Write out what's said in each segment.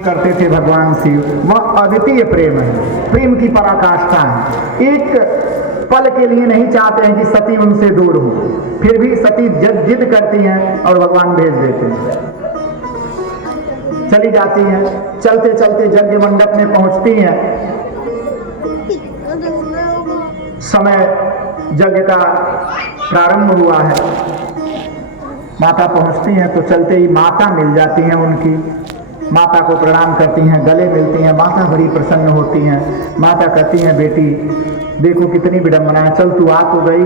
करते थे भगवान शिव, वह अद्वितीय प्रेम है, प्रेम की पराकाष्ठा है। एक पल के लिए नहीं चाहते हैं कि सती उनसे दूर हो, फिर भी सती जिद करती हैं और भगवान भेज देते हैं, चली जाती हैं। चलते चलते यज्ञ मंडप में पहुंचती हैं। समय यज्ञ का प्रारंभ हुआ है। माता पहुंचती हैं तो चलते ही माता मिल जाती हैं उनकी। माता को प्रणाम करती हैं, गले मिलती हैं। माता बड़ी प्रसन्न होती हैं। माता कहती हैं, बेटी देखो कितनी विडंबना है, चल तू आ तो गई,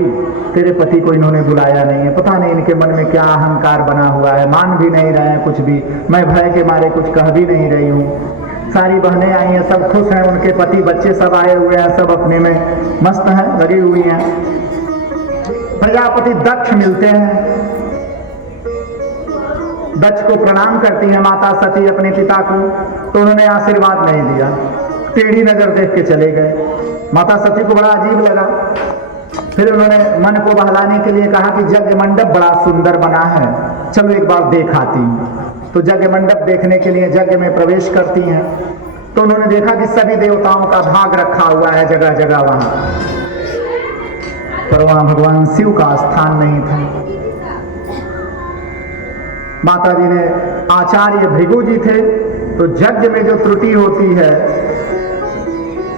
तेरे पति को इन्होंने बुलाया नहीं है, पता नहीं इनके मन में क्या अहंकार बना हुआ है, मान भी नहीं रहे हैं कुछ भी, मैं भय के मारे कुछ कह भी नहीं रही हूँ। सारी बहनें आई हैं, सब खुश हैं, उनके पति बच्चे सब आए हुए हैं, सब अपने में मस्त हैं, लगी हुई हैं। प्रजापति दक्ष मिलते हैं, दक्ष को प्रणाम करती है माता सती अपने पिता को, तो उन्होंने आशीर्वाद नहीं दिया, टेढ़ी नजर देख के चले गए। माता सती को बड़ा अजीब लगा। फिर उन्होंने मन को बहलाने के लिए कहा कि यज्ञ मंडप बड़ा सुंदर बना है, चलो एक बार देख आती हूँ। तो यज्ञ मंडप देखने के लिए यज्ञ में प्रवेश करती हैं। तो उन्होंने देखा कि सभी देवताओं का भाग रखा हुआ है जगह जगह वहां, पर वहां भगवान शिव का स्थान नहीं था। माता जी ने, आचार्य भृगु जी थे, तो यज्ञ में जो त्रुटि होती है,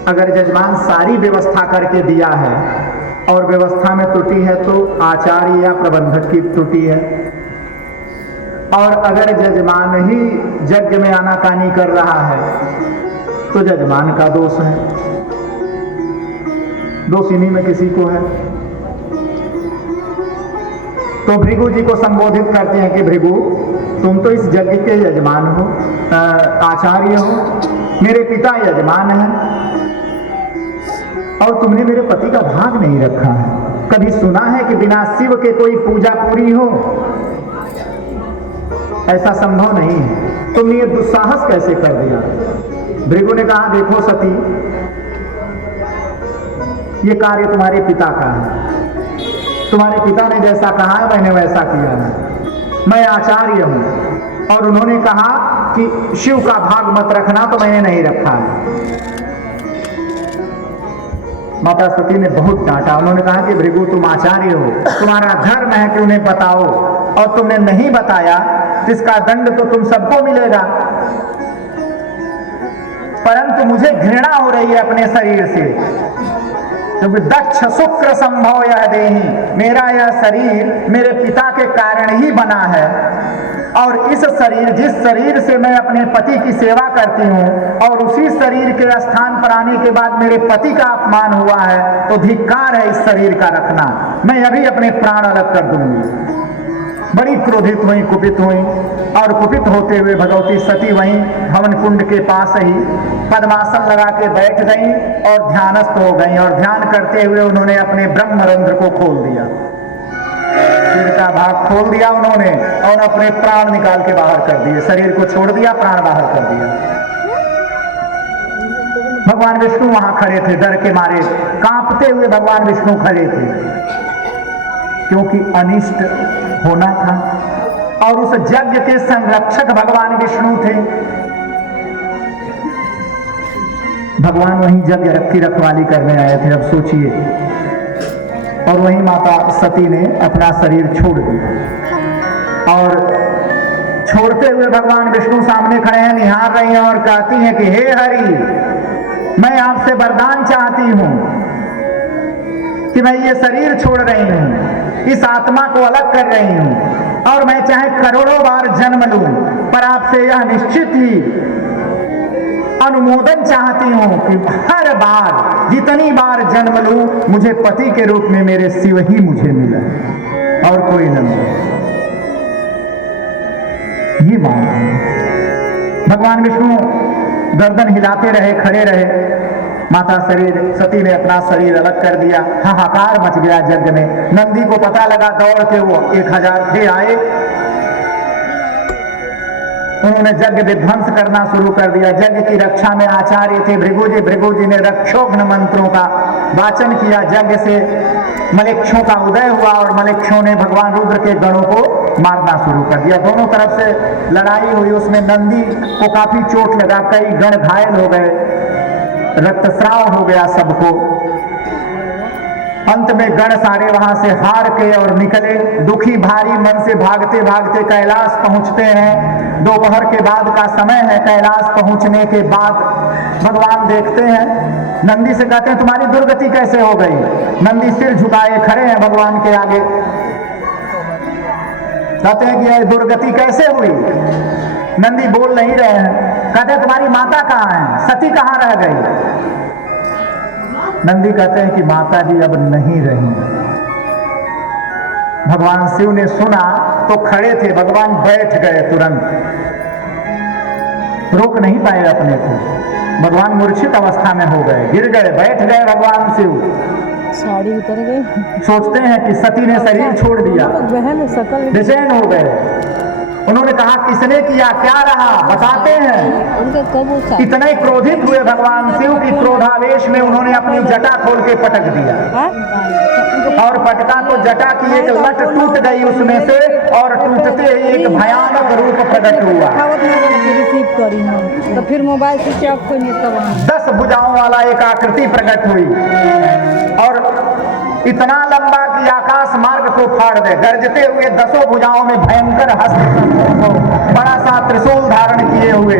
अगर यजमान सारी व्यवस्था करके दिया है और व्यवस्था में त्रुटि है तो आचार्य या प्रबंधक की त्रुटि है, और अगर यजमान ही यज्ञ में आनाकानी कर रहा है तो यजमान का दोष है, दोष इन्हीं में किसी को है। तो भृगु जी को संबोधित करते हैं कि भृगु, तुम तो इस यज्ञ के यजमान हो, आचार्य हो, मेरे पिता यजमान हैं, और तुमने मेरे पति का भाग नहीं रखा है। कभी सुना है कि बिना शिव के कोई पूजा पूरी हो? ऐसा संभव नहीं है। तुमने ये दुस्साहस कैसे कर दिया? भृगु ने कहा, देखो सती, ये कार्य तुम्हारे पिता का है, तुम्हारे पिता ने जैसा कहा है मैंने वैसा किया है। मैं आचार्य हूं और उन्होंने कहा कि शिव का भाग मत रखना, तो मैंने नहीं रखा है। माता सती ने बहुत डांटा। उन्होंने कहा कि भृगु तुम आचार्य हो, तुम्हारा धर्म है कि उन्हें बताओ, और तुमने नहीं बताया तो इसका दंड तो तुम सबको मिलेगा। परंतु मुझे घृणा हो रही है अपने शरीर से, क्योंकि दक्ष शुक्र संभव यह देही, मेरा यह शरीर मेरे पिता के कारण ही बना है, और इस शरीर, जिस शरीर से मैं अपने पति की सेवा करती हूँ, और उसी शरीर के स्थान पर आने के बाद मेरे पति का अपमान हुआ है, तो धिक्कार है इस शरीर का रखना। मैं अभी अपने प्राण अलग कर दूंगी। बड़ी क्रोधित हुई, कुपित हुई, और कुपित होते हुए भगवती सती वहीं हवन कुंड के पास ही पद्मासन लगा के बैठ गई और ध्यानस्थ हो गई, और ध्यान करते हुए उन्होंने अपने ब्रह्मरंध्र को खोल दिया, सिर का भाग खोल दिया उन्होंने, और अपने प्राण निकाल के बाहर कर दिए। शरीर को छोड़ दिया, प्राण बाहर कर दिया। भगवान विष्णु वहां खड़े थे, डर के मारे कांपते हुए भगवान विष्णु खड़े थे, क्योंकि अनिष्ट होना था, और उस यज्ञ के संरक्षक भगवान विष्णु थे। भगवान वहीं यज्ञ की रखवाली करने आए थे। अब सोचिए, और वहीं माता सती ने अपना शरीर छोड़ दिया, और छोड़ते हुए भगवान विष्णु सामने खड़े हैं, निहार रही हैं और कहती हैं कि हे हरि, मैं आपसे वरदान चाहती हूं कि मैं ये शरीर छोड़ रही हूं, इस आत्मा को अलग कर रही हूं, और मैं चाहे करोड़ों बार जन्म लूं, पर आपसे यह निश्चित ही अनुमोदन चाहती हूं कि हर बार, जितनी बार जन्म लूं, मुझे पति के रूप में मेरे शिव ही मुझे मिले, और कोई न मिले। ये मांग। भगवान विष्णु गर्दन हिलाते रहे, खड़े रहे। माता सती ने अपना शरीर अलग कर दिया। हाहाकार मच गया यज्ञ में। नंदी को पता लगा, दौड़ के वो 1000 थे आए, उन्होंने यज्ञ विध्वंस करना शुरू कर दिया। यज्ञ की रक्षा में आचार्य थे भृगु जी। भृगु जी ने रक्षोघ्न मंत्रों का वाचन किया, यज्ञ से मलेच्छों का उदय हुआ और मलेच्छों ने भगवान रुद्र के गणों को मारना शुरू कर दिया। दोनों तरफ से लड़ाई हुई, उसमें नंदी को काफी चोट लगा, कई गण घायल हो गए, रक्तस्राव हो गया सबको। अंत में गण सारे वहां से हार के और निकले, दुखी भारी मन से भागते भागते कैलाश पहुंचते हैं। दोपहर के बाद का समय है। कैलाश पहुंचने के बाद भगवान देखते हैं, नंदी से कहते हैं तुम्हारी दुर्गति कैसे हो गई। नंदी सिर झुकाए खड़े हैं भगवान के आगे, कहते हैं कि यह दुर्गति कैसे हुई। नंदी बोल नहीं रहे हैं, कहते हैं तुम्हारी माता कहाँ है, सती कहाँ रह गई। नंदी कहते हैं कि माता जी अब नहीं रही। भगवान शिव ने सुना तो खड़े थे, भगवान बैठ गए, तुरंत रोक नहीं पाए अपने को। भगवान मूर्छित अवस्था में हो गए, गिर गए, बैठ गए भगवान शिव। साड़ी उतर गई। सोचते हैं कि सती ने शरीर छोड़ दिया, बेचैन हो गए। उन्होंने कहा किसने किया, क्या रहा, बताते हैं। इतने क्रोधित हुए भगवान शिव की क्रोधावेश में उन्होंने अपनी जटा खोल के पटक दिया और पटका तो जटा की एक लट टूट गई उसमें से और टूटते ही एक भयानक रूप प्रकट हुआ। तो फिर मोबाइल स्विच ऑफ को 10 भुजाओं वाला एक आकृति प्रकट हुई और इतना लंबा कि आकाश मार्ग को फाड़ दे। गरजते हुए 10 भुजाओं में भयंकर हस्त, बड़ा सा त्रिशूल धारण किए हुए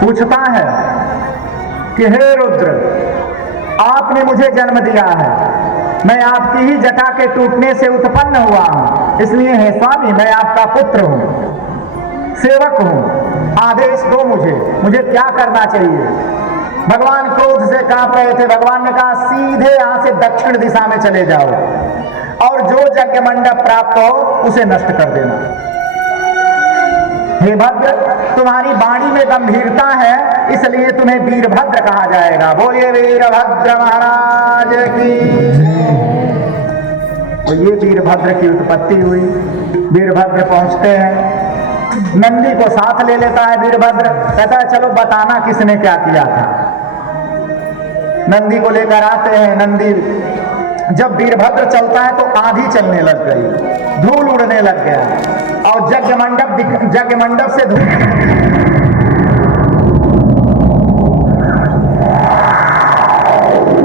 पूछता है कि हे रुद्र, आपने मुझे जन्म दिया है, मैं आपकी ही जटा के टूटने से उत्पन्न हुआ हूं, इसलिए हे स्वामी मैं आपका पुत्र हूं, सेवक हूं, आदेश दो मुझे क्या करना चाहिए। भगवान क्रोध से कांप रहे थे। भगवान ने कहा सीधे यहां से दक्षिण दिशा में चले जाओ और जो यज्ञ मंडप प्राप्त हो उसे नष्ट कर देना। हे भद्र, तुम्हारी वाणी में गंभीरता है, इसलिए तुम्हें वीरभद्र कहा जाएगा। बोलिए वीरभद्र महाराज की। तो ये वीरभद्र की उत्पत्ति हुई। वीरभद्र पहुंचते हैं, नंदी को साथ ले लेता है वीरभद्र, कहता है चलो बताना किसने क्या किया था। नंदी को लेकर आते हैं। नंदी जब वीरभद्र चलता है तो आंधी चलने लग गई, धूल उड़ने लग गया और यज्ञ मंडप से धूल।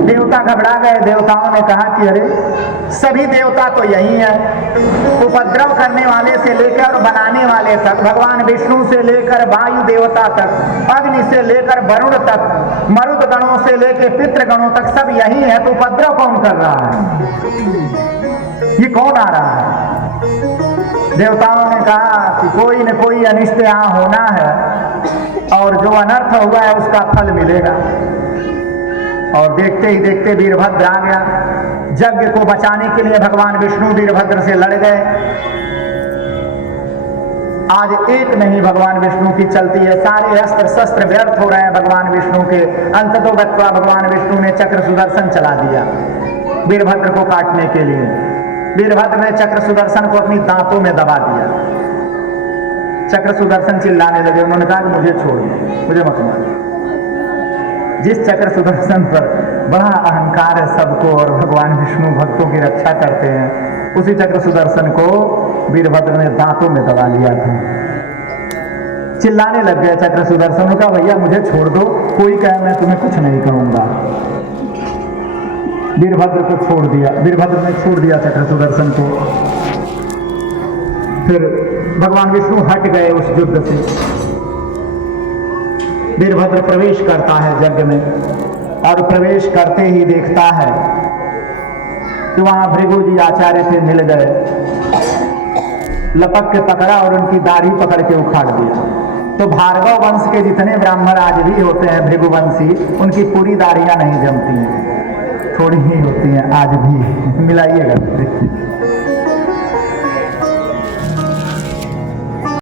देवता घबरा गए। देवताओं ने कहा कि अरे सभी देवता तो यही है, उपद्रव करने वाले से लेकर और बनाने वाले तक, भगवान विष्णु से लेकर वायु देवता तक, अग्नि से लेकर वरुण तक, मरुद गणों से लेकर पितृगणों तक सब यही है, तो उपद्रव कौन कर रहा है, ये कौन आ रहा है। देवताओं ने कहा कि कोई न कोई अनिष्ट यहाँ होना है और जो अनर्थ हुआ है उसका फल मिलेगा। और देखते ही देखते वीरभद्र आ गया। यज्ञ को बचाने के लिए भगवान विष्णु वीरभद्र से लड़ गए। आज एक नहीं भगवान विष्णु की चलती है, सारे अस्त्र शस्त्र व्यर्थ हो रहे हैं भगवान विष्णु के। अंततोगत्वा भगवान विष्णु ने चक्र सुदर्शन चला दिया वीरभद्र को काटने के लिए। वीरभद्र ने चक्र सुदर्शन को अपनी दांतों में दबा दिया। चक्र सुदर्शन चिल्लाने लगे। उन्होंने कहा कि मुझे छोड़ दो, मुझे मत मारो। जिस चक्र सुदर्शन पर बड़ा अहंकार है सबको और भगवान विष्णु भक्तों की रक्षा करते हैं, उसी चक्र सुदर्शन को वीरभद्र ने दांतों में दबा लिया था। चिल्लाने लग गया चक्र सुदर्शन, कहा भैया मुझे छोड़ दो, कोई कहे मैं तुम्हें कुछ नहीं कहूंगा। वीरभद्र को छोड़ दिया। वीरभद्र ने छोड़ दिया चक्र सुदर्शन को। फिर भगवान विष्णु हट गए उस युद्ध से। वीरभद्र प्रवेश करता है यज्ञ में और प्रवेश करते ही देखता है कि वहां भृगु जी आचार्य से मिल गए। लपक के पकड़ा और उनकी दाढ़ी पकड़ के उखाड़ दिया। तो भार्गव वंश के जितने ब्राह्मण आज भी होते हैं भृगुवंशी, उनकी पूरी दाढ़ियां नहीं जमती हैं, थोड़ी ही होती हैं आज भी। मिलाइएगा देखिए।